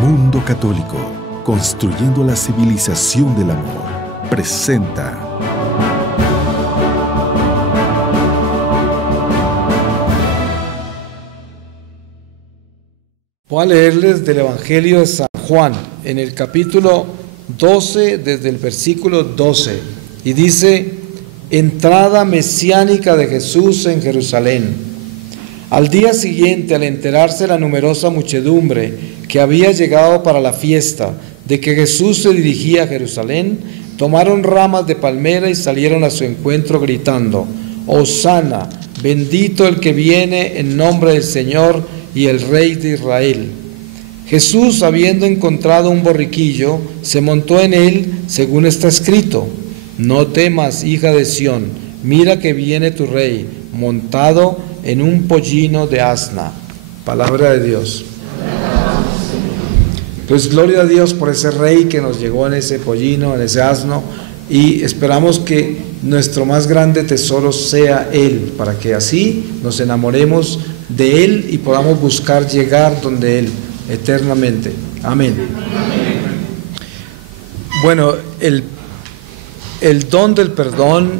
Mundo Católico, construyendo la civilización del amor, presenta Voy a leerles del Evangelio de San Juan, en el capítulo 12, desde el versículo 12, y dice: entrada mesiánica de Jesús en Jerusalén. Al día siguiente, al enterarse la numerosa muchedumbre que había llegado para la fiesta, de que Jesús se dirigía a Jerusalén, tomaron ramas de palmera y salieron a su encuentro gritando: Hosana, bendito el que viene en nombre del Señor y el Rey de Israel. Jesús, habiendo encontrado un borriquillo, se montó en él, según está escrito: no temas, hija de Sión, mira que viene tu rey, montado en un pollino de asna. Palabra de Dios. Pues gloria a Dios por ese rey que nos llegó en ese pollino, en ese asno, y esperamos que nuestro más grande tesoro sea Él, para que así nos enamoremos de Él y podamos buscar llegar donde Él eternamente. Amén. Bueno, el don del perdón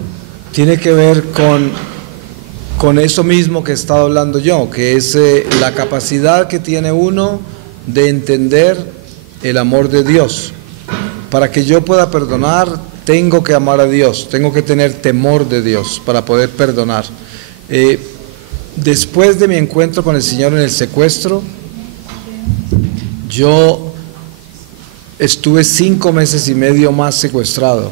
tiene que ver con eso mismo que he estado hablando yo, que es la capacidad que tiene uno de entender el amor de Dios. Para que yo pueda perdonar, tengo que amar a Dios, tengo que tener temor de Dios para poder perdonar. Después de mi encuentro con el Señor en el secuestro, yo estuve 5 meses y medio más secuestrado,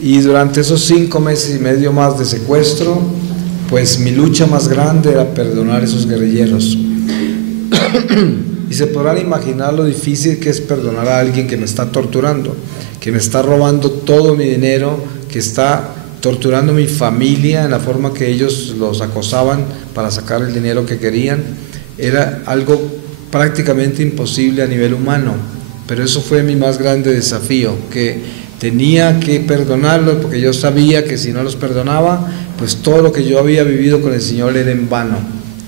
y durante esos 5 meses y medio más de secuestro, pues mi lucha más grande era perdonar a esos guerrilleros. Y se podrán imaginar lo difícil que es perdonar a alguien que me está torturando, que me está robando todo mi dinero, que está torturando a mi familia en la forma que ellos los acosaban para sacar el dinero que querían. Era algo prácticamente imposible a nivel humano, pero eso fue mi más grande desafío, que tenía que perdonarlos, porque yo sabía que si no los perdonaba, pues todo lo que yo había vivido con el Señor era en vano.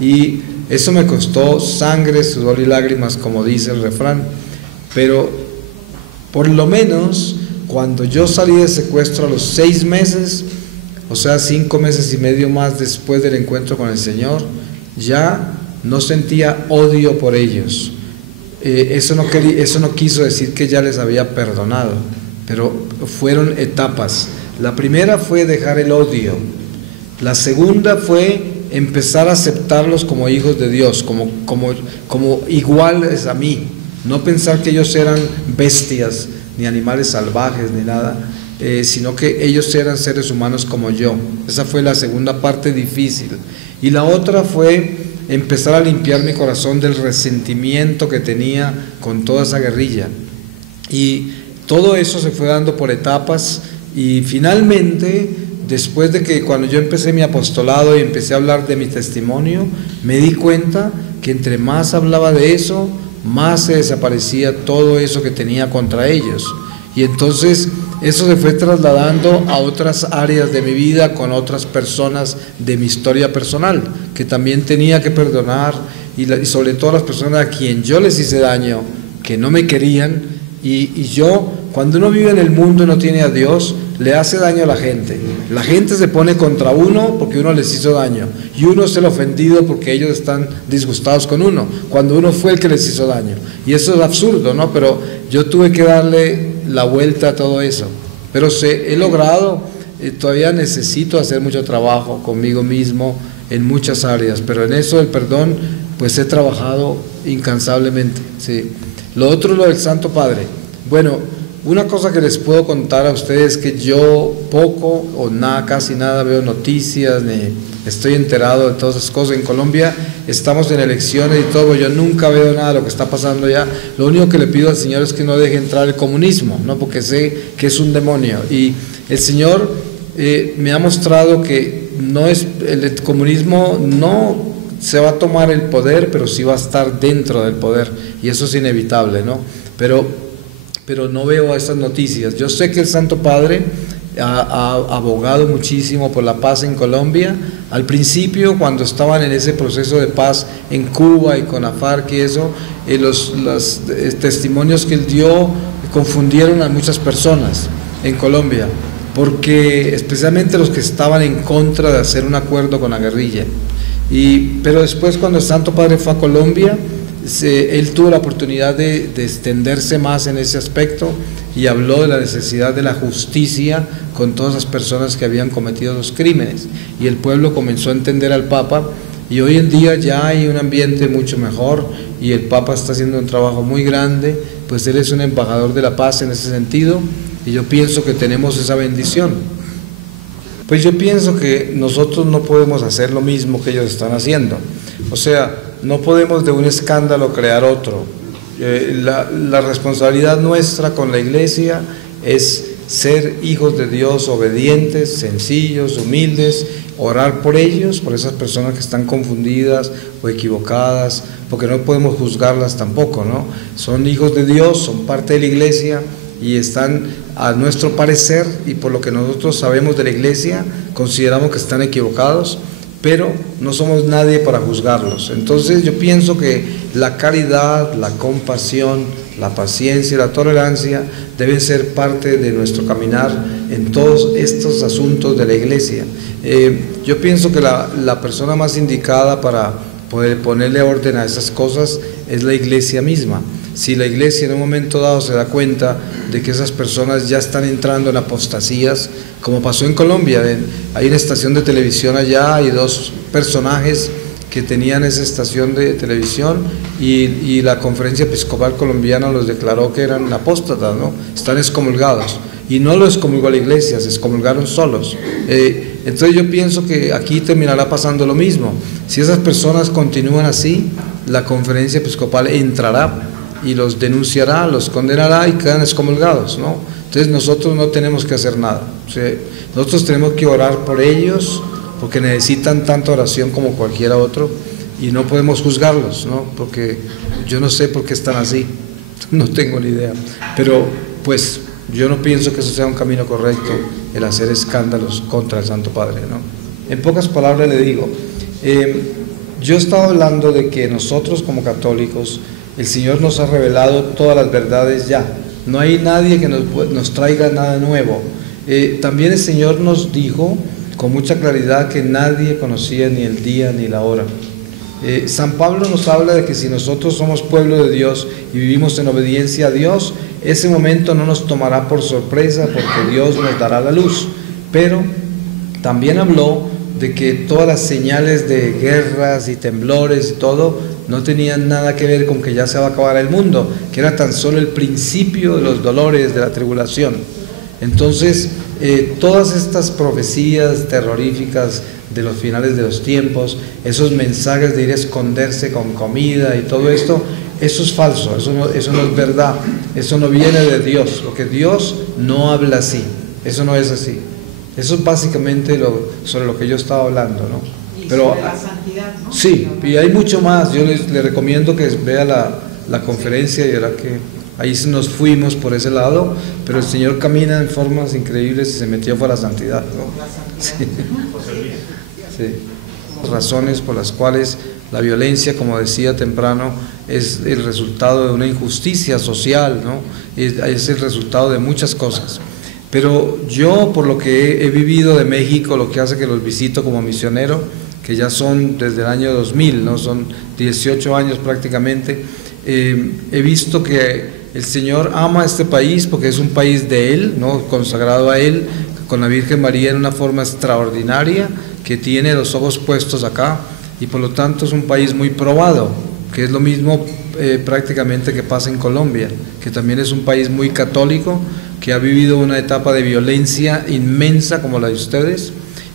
Y eso me costó sangre, sudor y lágrimas, como dice el refrán. Pero por lo menos cuando yo salí de secuestro a los 6 meses, o sea 5 meses y medio más después del encuentro con el Señor, ya no sentía odio por ellos. Eso no quiso decir que ya les había perdonado, pero fueron etapas. La primera fue dejar el odio. La segunda fue empezar a aceptarlos como hijos de Dios, como iguales a mí. No pensar que ellos eran bestias, ni animales salvajes, ni nada, sino que ellos eran seres humanos como yo. Esa fue la segunda parte difícil. Y la otra fue empezar a limpiar mi corazón del resentimiento que tenía con toda esa guerrilla. Y todo eso se fue dando por etapas, y finalmente, después de que cuando yo empecé mi apostolado y empecé a hablar de mi testimonio, me di cuenta que entre más hablaba de eso, más se desaparecía todo eso que tenía contra ellos. Y entonces eso se fue trasladando a otras áreas de mi vida, con otras personas de mi historia personal, que también tenía que perdonar, y sobre todo las personas a quien yo les hice daño, que no me querían. Y yo, cuando uno vive en el mundo y no tiene a Dios, le hace daño a la gente. La gente se pone contra uno porque uno les hizo daño, y uno es el ofendido porque ellos están disgustados con uno, cuando uno fue el que les hizo daño. Y eso es absurdo, ¿no? Pero yo tuve que darle la vuelta a todo eso. Pero he logrado, todavía necesito hacer mucho trabajo conmigo mismo en muchas áreas, pero en eso del perdón, pues he trabajado incansablemente, sí. Lo otro es lo del Santo Padre. Bueno, una cosa que les puedo contar a ustedes es que yo poco o nada, casi nada veo noticias, ni estoy enterado de todas esas cosas. En Colombia estamos en elecciones y todo, yo nunca veo nada de lo que está pasando allá. Lo único que le pido al Señor es que no deje entrar el comunismo, ¿no? Porque sé que es un demonio. Y el Señor me ha mostrado que el comunismo no se va a tomar el poder, pero sí va a estar dentro del poder, y eso es inevitable, ¿no? Pero no veo esas noticias. Yo sé que el Santo Padre ha abogado muchísimo por la paz en Colombia, Al principio, cuando estaban en ese proceso de paz en Cuba y con la FARC y eso, los testimonios que él dio confundieron a muchas personas en Colombia, porque especialmente los que estaban en contra de hacer un acuerdo con la guerrilla. Pero después, cuando el Santo Padre fue a Colombia, él tuvo la oportunidad de extenderse más en ese aspecto y habló de la necesidad de la justicia con todas las personas que habían cometido los crímenes, y el pueblo comenzó a entender al Papa, y hoy en día ya hay un ambiente mucho mejor y el Papa está haciendo un trabajo muy grande, pues él es un embajador de la paz en ese sentido, y yo pienso que tenemos esa bendición. Pues yo pienso que nosotros no podemos hacer lo mismo que ellos están haciendo, o sea, no podemos de un escándalo crear otro. La responsabilidad nuestra con la iglesia es ser hijos de Dios, obedientes, sencillos, humildes, orar por ellos, por esas personas que están confundidas o equivocadas, porque no podemos juzgarlas tampoco, ¿no? Son hijos de Dios, son parte de la iglesia y están, a nuestro parecer y por lo que nosotros sabemos de la iglesia, consideramos que están equivocados, pero no somos nadie para juzgarlos. Entonces yo pienso que la caridad, la compasión, la paciencia y la tolerancia deben ser parte de nuestro caminar en todos estos asuntos de la iglesia. Yo pienso que la persona más indicada para poder ponerle orden a esas cosas es la iglesia misma. Si la iglesia en un momento dado se da cuenta de que esas personas ya están entrando en apostasías, como pasó en Colombia, hay una estación de televisión allá, hay dos personajes que tenían esa estación de televisión y la Conferencia Episcopal Colombiana los declaró que eran apóstatas, ¿no? Están excomulgados. Y no lo excomulgó la iglesia, se excomulgaron solos. Entonces yo pienso que aquí terminará pasando lo mismo. Si esas personas continúan así, la Conferencia Episcopal entrará y los denunciará, los condenará y quedan excomulgados, ¿no? Entonces nosotros no tenemos que hacer nada. O sea, nosotros tenemos que orar por ellos porque necesitan tanta oración como cualquiera otro y no podemos juzgarlos, ¿no? Porque yo no sé por qué están así, no tengo ni idea, pero pues yo no pienso que eso sea un camino correcto, el hacer escándalos contra el Santo Padre, ¿no? En pocas palabras le digo, yo estaba hablando de que nosotros como católicos, el Señor nos ha revelado todas las verdades ya, no hay nadie que nos traiga nada nuevo. También el Señor nos dijo con mucha claridad que nadie conocía ni el día ni la hora. San Pablo nos habla de que si nosotros somos pueblo de Dios y vivimos en obediencia a Dios, ese momento no nos tomará por sorpresa porque Dios nos dará la luz. Pero también habló de que todas las señales de guerras y temblores y todo no tenían nada que ver con que ya se va a acabar el mundo, que era tan solo el principio de los dolores de la tribulación. Entonces, todas estas profecías terroríficas de los finales de los tiempos, esos mensajes de ir a esconderse con comida y todo esto, eso es falso, eso no es verdad, eso no viene de Dios, porque Dios no habla así, eso no es así. Eso es básicamente sobre lo que yo estaba hablando, ¿no? Y pero sobre la santidad, ¿no? Sí, y hay mucho más. Yo le recomiendo que vea la conferencia y verá que ahí nos fuimos por ese lado, pero el Señor camina en formas increíbles y se metió por la santidad, ¿no? La santidad. Sí. Sí. Razones por las cuales la violencia, como decía temprano, es el resultado de una injusticia social, ¿no? Es el resultado de muchas cosas. Pero yo, por lo que he vivido de México, lo que hace que los visito como misionero, que ya son desde el año 2000, ¿no? Son 18 años prácticamente, he visto que el Señor ama a este país porque es un país de Él, ¿no? Consagrado a Él, con la Virgen María en una forma extraordinaria, que tiene los ojos puestos acá, y por lo tanto es un país muy probado, que es lo mismo prácticamente que pasa en Colombia, que también es un país muy católico, que ha vivido una etapa de violencia inmensa como la de ustedes,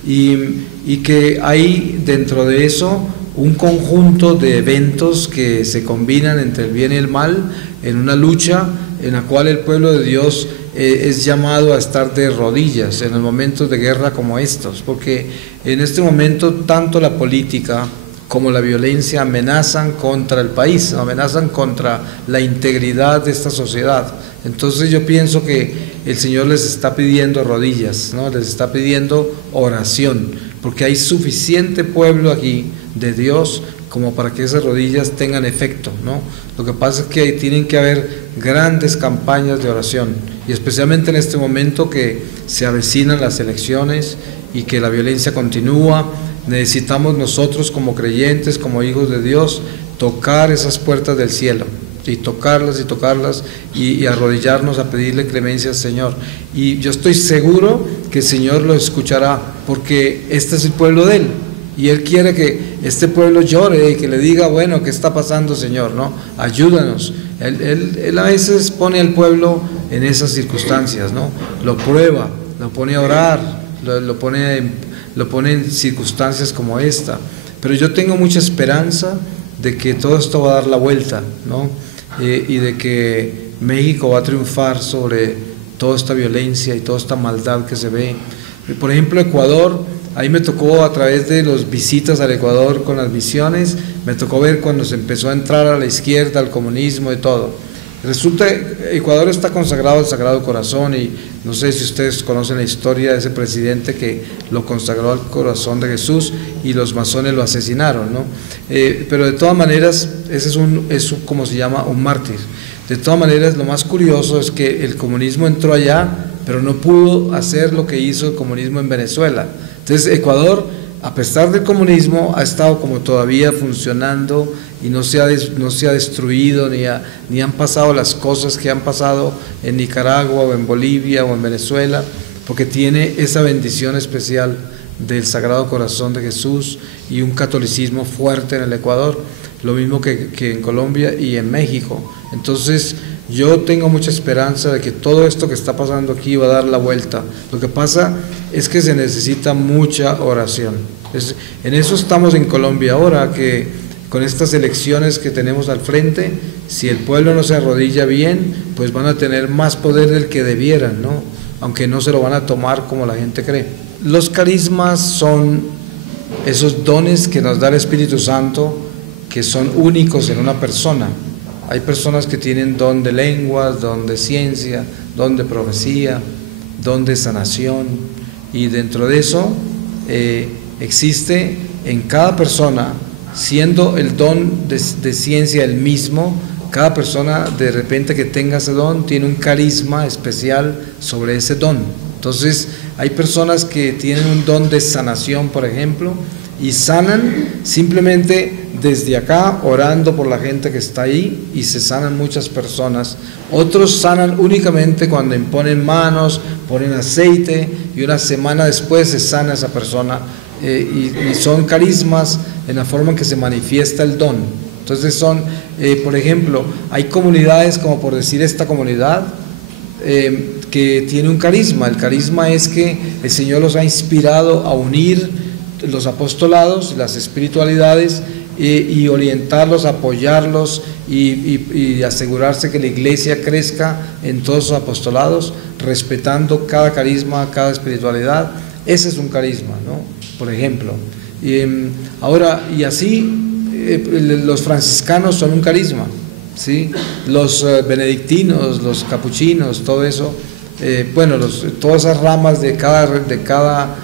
y que hay dentro de eso un conjunto de eventos que se combinan entre el bien y el mal en una lucha en la cual el pueblo de Dios es llamado a estar de rodillas en los momentos de guerra como estos, porque en este momento tanto la política como la violencia amenazan contra el país, amenazan contra la integridad de esta sociedad. Entonces yo pienso que el Señor les está pidiendo rodillas, ¿no? Les está pidiendo oración, porque hay suficiente pueblo aquí de Dios como para que esas rodillas tengan efecto, ¿no? Lo que pasa es que tienen que haber grandes campañas de oración, y especialmente en este momento que se avecinan las elecciones y que la violencia continúa, necesitamos nosotros como creyentes, como hijos de Dios, tocar esas puertas del cielo, y tocarlas y arrodillarnos a pedirle clemencia al Señor. Y yo estoy seguro que el Señor lo escuchará, porque este es el pueblo de Él, y Él quiere que este pueblo llore y que le diga, bueno, ¿qué está pasando, Señor? ¿No? Ayúdanos. Él a veces pone al pueblo en esas circunstancias, ¿no? Lo prueba, lo pone a orar, lo pone en circunstancias como esta. Pero yo tengo mucha esperanza de que todo esto va a dar la vuelta, ¿no? Y de que México va a triunfar sobre toda esta violencia y toda esta maldad que se ve. Por ejemplo, Ecuador, ahí me tocó, a través de las visitas al Ecuador con las misiones, me tocó ver cuando se empezó a entrar a la izquierda, al comunismo y todo. Resulta que Ecuador está consagrado al Sagrado Corazón, y no sé si ustedes conocen la historia de ese presidente que lo consagró al corazón de Jesús y los masones lo asesinaron, ¿no? Pero de todas maneras, ese es como se llama, un mártir. De todas maneras, lo más curioso es que el comunismo entró allá, pero no pudo hacer lo que hizo el comunismo en Venezuela. Entonces Ecuador, a pesar del comunismo, ha estado como todavía funcionando, y no se ha destruido, ni han pasado las cosas que han pasado en Nicaragua o en Bolivia o en Venezuela, porque tiene esa bendición especial del Sagrado Corazón de Jesús y un catolicismo fuerte en el Ecuador, lo mismo que en Colombia y en México. Entonces yo tengo mucha esperanza de que todo esto que está pasando aquí va a dar la vuelta. Lo que pasa es que se necesita mucha oración. En eso estamos en Colombia ahora, que con estas elecciones que tenemos al frente, si el pueblo no se arrodilla bien, pues van a tener más poder del que debieran, ¿no? Aunque no se lo van a tomar como la gente cree. Los carismas son esos dones que nos da el Espíritu Santo, que son únicos en una persona. Hay personas que tienen don de lenguas, don de ciencia, don de profecía, don de sanación, y dentro de eso existe en cada persona, siendo el don de ciencia el mismo, cada persona de repente que tenga ese don tiene un carisma especial sobre ese don. Entonces hay personas que tienen un don de sanación, por ejemplo, y sanan simplemente desde acá, orando por la gente que está ahí, y se sanan muchas personas. Otros sanan únicamente cuando imponen manos, ponen aceite, y una semana después se sana esa persona. Y son carismas en la forma en que se manifiesta el don. Entonces son, por ejemplo, hay comunidades, como por decir esta comunidad, que tiene un carisma. El carisma es que el Señor los ha inspirado a unir los apostolados, las espiritualidades, y orientarlos, apoyarlos y asegurarse que la iglesia crezca en todos los apostolados, respetando cada carisma, cada espiritualidad. Ese es un carisma, ¿no? Por ejemplo. Y así los franciscanos son un carisma, ¿sí? Los benedictinos, los capuchinos, todo eso, todas esas ramas de cada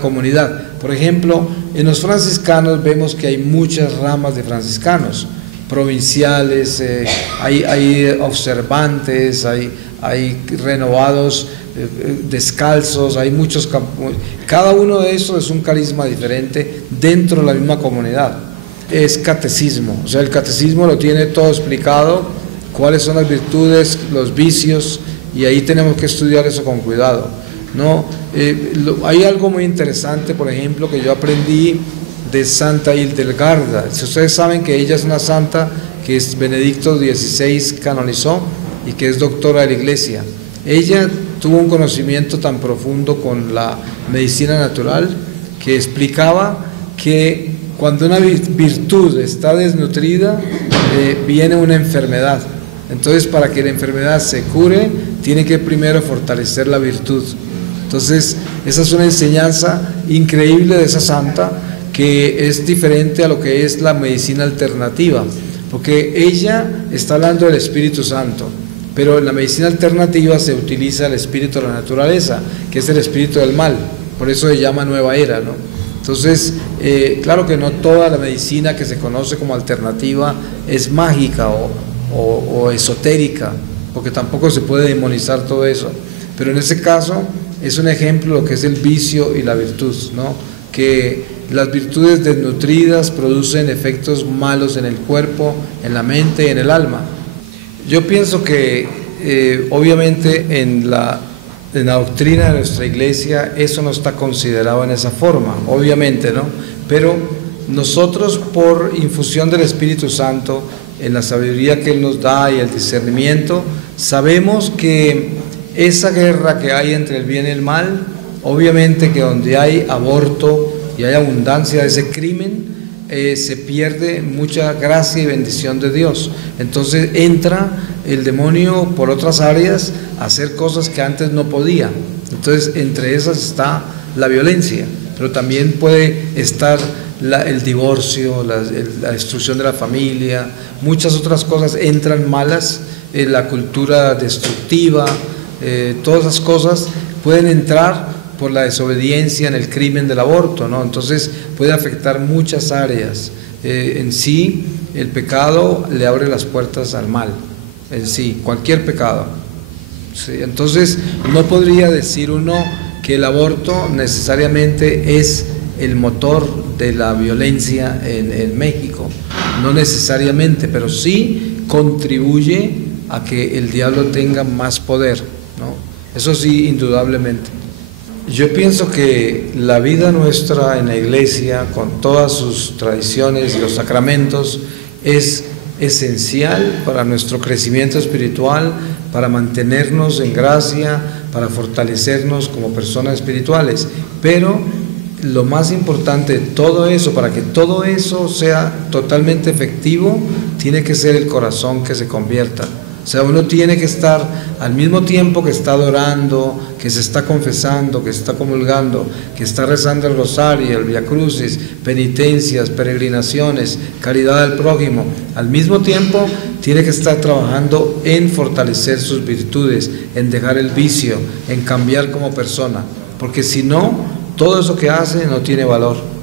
comunidad. Por ejemplo, en los franciscanos vemos que hay muchas ramas de franciscanos, provinciales, hay observantes, hay renovados, descalzos, hay muchos, cada uno de esos es un carisma diferente dentro de la misma comunidad. Es catecismo, o sea, el catecismo lo tiene todo explicado, cuáles son las virtudes, los vicios, y ahí tenemos que estudiar eso con cuidado, ¿no? Hay algo muy interesante, por ejemplo, que yo aprendí de Santa Hildegarda. Si ustedes saben que ella es una santa que Benedicto XVI canonizó y que es doctora de la Iglesia. Ella tuvo un conocimiento tan profundo con la medicina natural que explicaba que cuando una virtud está desnutrida, viene una enfermedad. Entonces, para que la enfermedad se cure, tiene que primero fortalecer la virtud. Entonces, esa es una enseñanza increíble de esa santa, que es diferente a lo que es la medicina alternativa, porque ella está hablando del Espíritu Santo, pero en la medicina alternativa se utiliza el espíritu de la naturaleza, que es el espíritu del mal. por eso se llama nueva era, ¿no? Entonces, claro que no toda la medicina que se conoce como alternativa es mágica o esotérica, porque tampoco se puede demonizar todo eso, pero en ese caso es un ejemplo de lo que es el vicio y la virtud, ¿no? Que las virtudes desnutridas producen efectos malos en el cuerpo, en la mente y en el alma. Yo pienso que obviamente en la doctrina de nuestra iglesia eso no está considerado en esa forma, obviamente, ¿no? Pero nosotros, por infusión del Espíritu Santo, en la sabiduría que Él nos da y el discernimiento, sabemos que esa guerra que hay entre el bien y el mal, obviamente que donde hay aborto y hay abundancia de ese crimen, se pierde mucha gracia y bendición de Dios. Entonces entra el demonio por otras áreas a hacer cosas que antes no podía. Entonces entre esas está la violencia, pero también puede estar el divorcio, la destrucción de la familia, muchas otras cosas entran malas, la cultura destructiva, todas esas cosas pueden entrar por la desobediencia en el crimen del aborto, ¿no? Entonces puede afectar muchas áreas. En sí, el pecado le abre las puertas al mal, en sí, cualquier pecado. Sí, entonces no podría decir uno que el aborto necesariamente es el motor de la violencia en México, no necesariamente, pero sí contribuye a que el diablo tenga más poder, ¿no? Eso sí, indudablemente. Yo pienso que la vida nuestra en la iglesia, con todas sus tradiciones y los sacramentos, es esencial para nuestro crecimiento espiritual, para mantenernos en gracia, para fortalecernos como personas espirituales. Pero lo más importante de todo eso, para que todo eso sea totalmente efectivo, tiene que ser el corazón que se convierta. O sea, uno tiene que estar al mismo tiempo que está adorando, que se está confesando, que se está comulgando, que está rezando el rosario, el Vía Crucis, penitencias, peregrinaciones, caridad al prójimo. Al mismo tiempo tiene que estar trabajando en fortalecer sus virtudes, en dejar el vicio, en cambiar como persona, porque si no, todo eso que hace no tiene valor.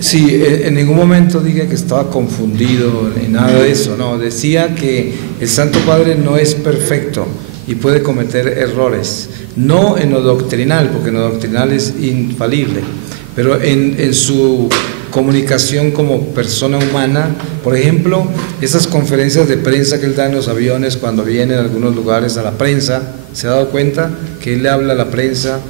Sí, en ningún momento dije que estaba confundido ni nada de eso, no, decía que el Santo Padre no es perfecto y puede cometer errores, no en lo doctrinal, porque en lo doctrinal es infalible, pero en su comunicación como persona humana. Por ejemplo, esas conferencias de prensa que él da en los aviones cuando viene a algunos lugares a la prensa, ¿se ha dado cuenta que él le habla a la prensa?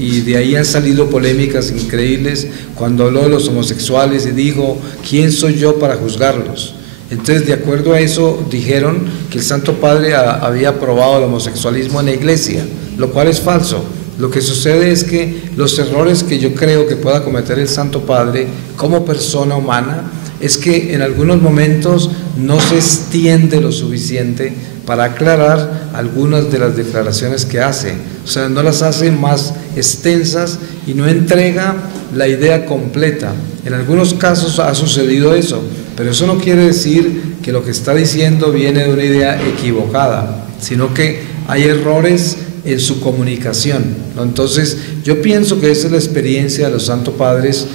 Y de ahí han salido polémicas increíbles cuando habló de los homosexuales y dijo, ¿quién soy yo para juzgarlos? Entonces, de acuerdo a eso, dijeron que el Santo Padre había aprobado el homosexualismo en la iglesia, lo cual es falso. Lo que sucede es que los errores que yo creo que pueda cometer el Santo Padre como persona humana es que en algunos momentos no se extiende lo suficiente para aclarar algunas de las declaraciones que hace, o sea, no las hace más extensas y no entrega la idea completa. En algunos casos ha sucedido eso, pero eso no quiere decir que lo que está diciendo viene de una idea equivocada, sino que hay errores en su comunicación, ¿no? Entonces, yo pienso que esa es la experiencia de los Santos Padres,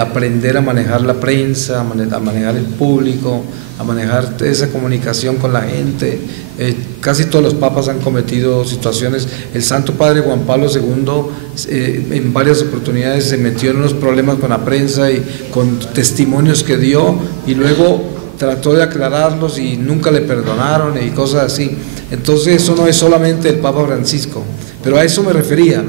aprender a manejar la prensa, a manejar el público, a manejar esa comunicación con la gente. Casi todos los papas han cometido situaciones. El Santo Padre Juan Pablo II en varias oportunidades se metió en unos problemas con la prensa y con testimonios que dio y luego trató de aclararlos y nunca le perdonaron y cosas así. Entonces eso no es solamente el Papa Francisco, pero a eso me refería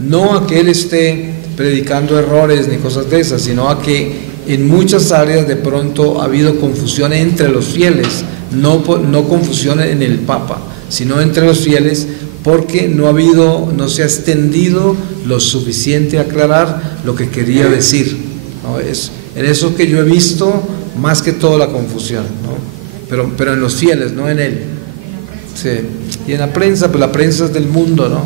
no a que él esté predicando errores ni cosas de esas, sino a que en muchas áreas de pronto ha habido confusión entre los fieles, no confusión en el Papa, sino entre los fieles, porque no se ha extendido lo suficiente a aclarar lo que quería decir, ¿no? Es en eso que yo he visto más que todo la confusión, ¿no? Pero en los fieles, no en él. Sí. Y en la prensa, pues la prensa es del mundo, ¿no?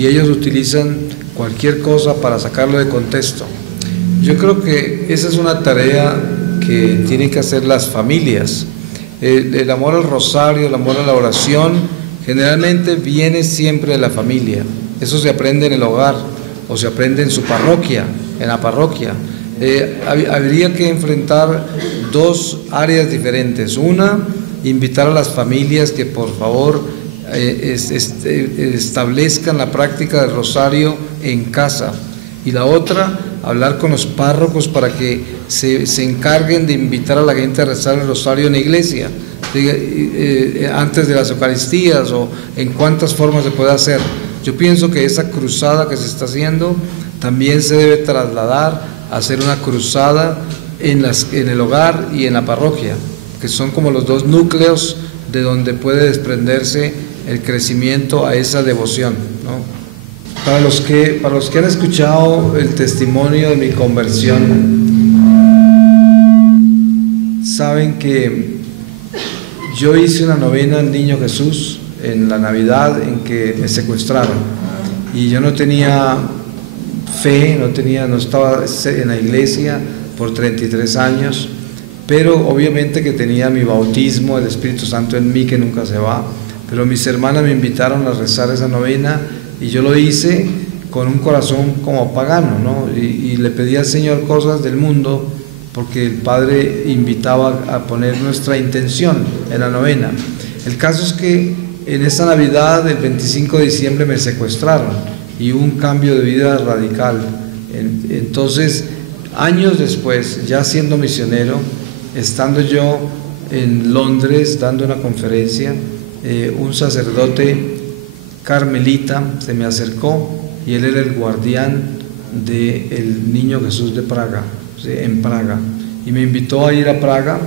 Y ellos utilizan cualquier cosa para sacarlo de contexto. Yo creo que esa es una tarea que tienen que hacer las familias. El amor al rosario, el amor a la oración, generalmente viene siempre de la familia. Eso se aprende en el hogar. o se aprende en su parroquia, en la parroquia. Habría que enfrentar dos áreas diferentes. Una, invitar a las familias que por favor establezcan la práctica del rosario en casa. Y la otra, hablar con los párrocos para que se encarguen de invitar a la gente a rezar el rosario en la iglesia, antes de las Eucaristías, o en cuántas formas se puede hacer. Yo pienso que esa cruzada que se está haciendo también se debe trasladar a hacer una cruzada en el hogar y en la parroquia, que son como los dos núcleos de donde puede desprenderse el crecimiento a esa devoción, ¿no? Para los que han escuchado el testimonio de mi conversión, saben que yo hice una novena al Niño Jesús en la Navidad en que me secuestraron, y yo no tenía fe, no estaba en la iglesia por 33 años, pero obviamente que tenía mi bautismo, el Espíritu Santo en mí que nunca se va. Pero mis hermanas me invitaron a rezar esa novena y yo lo hice con un corazón como pagano, ¿no? Y le pedí al Señor cosas del mundo, porque el Padre invitaba a poner nuestra intención en la novena. El caso es que en esa Navidad, el 25 de diciembre, me secuestraron y hubo un cambio de vida radical. Entonces, años después, ya siendo misionero, estando yo en Londres dando una conferencia, un sacerdote carmelita se me acercó y él era el guardián del Niño Jesús de Praga, en Praga, y me invitó a ir a Praga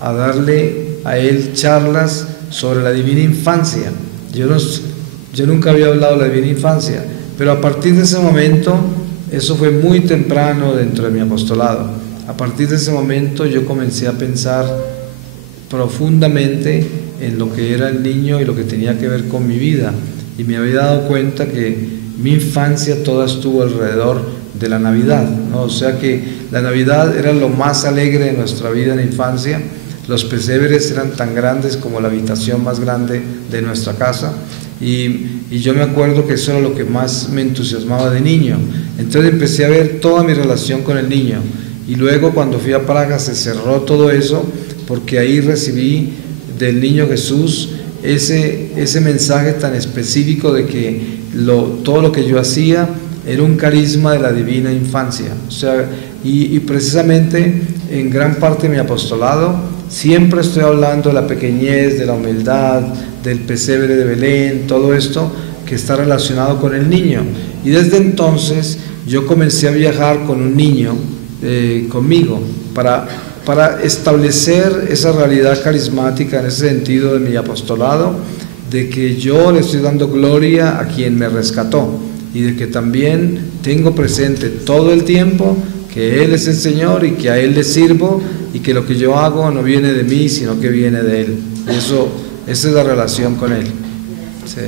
a darle a él charlas sobre la divina infancia. Yo nunca había hablado de la divina infancia, pero a partir de ese momento, eso fue muy temprano dentro de mi apostolado, a partir de ese momento yo comencé a pensar profundamente en lo que era el niño y lo que tenía que ver con mi vida, y me había dado cuenta que mi infancia toda estuvo alrededor de la Navidad, ¿no? O sea que la Navidad era lo más alegre de nuestra vida en la infancia. Los pesebres eran tan grandes como la habitación más grande de nuestra casa, y yo me acuerdo que eso era lo que más me entusiasmaba de niño. Entonces empecé a ver toda mi relación con el niño, y luego cuando fui a Praga se cerró todo eso, porque ahí recibí del Niño Jesús ese mensaje tan específico de que todo lo que yo hacía era un carisma de la divina infancia. O sea, y precisamente en gran parte de mi apostolado siempre estoy hablando de la pequeñez, de la humildad, del pesebre de Belén, todo esto que está relacionado con el niño. Y desde entonces yo comencé a viajar con un niño conmigo para establecer esa realidad carismática en ese sentido de mi apostolado, de que yo le estoy dando gloria a quien me rescató, y de que también tengo presente todo el tiempo que Él es el Señor y que a Él le sirvo, y que lo que yo hago no viene de mí, sino que viene de Él. Esa es la relación con Él. Sí.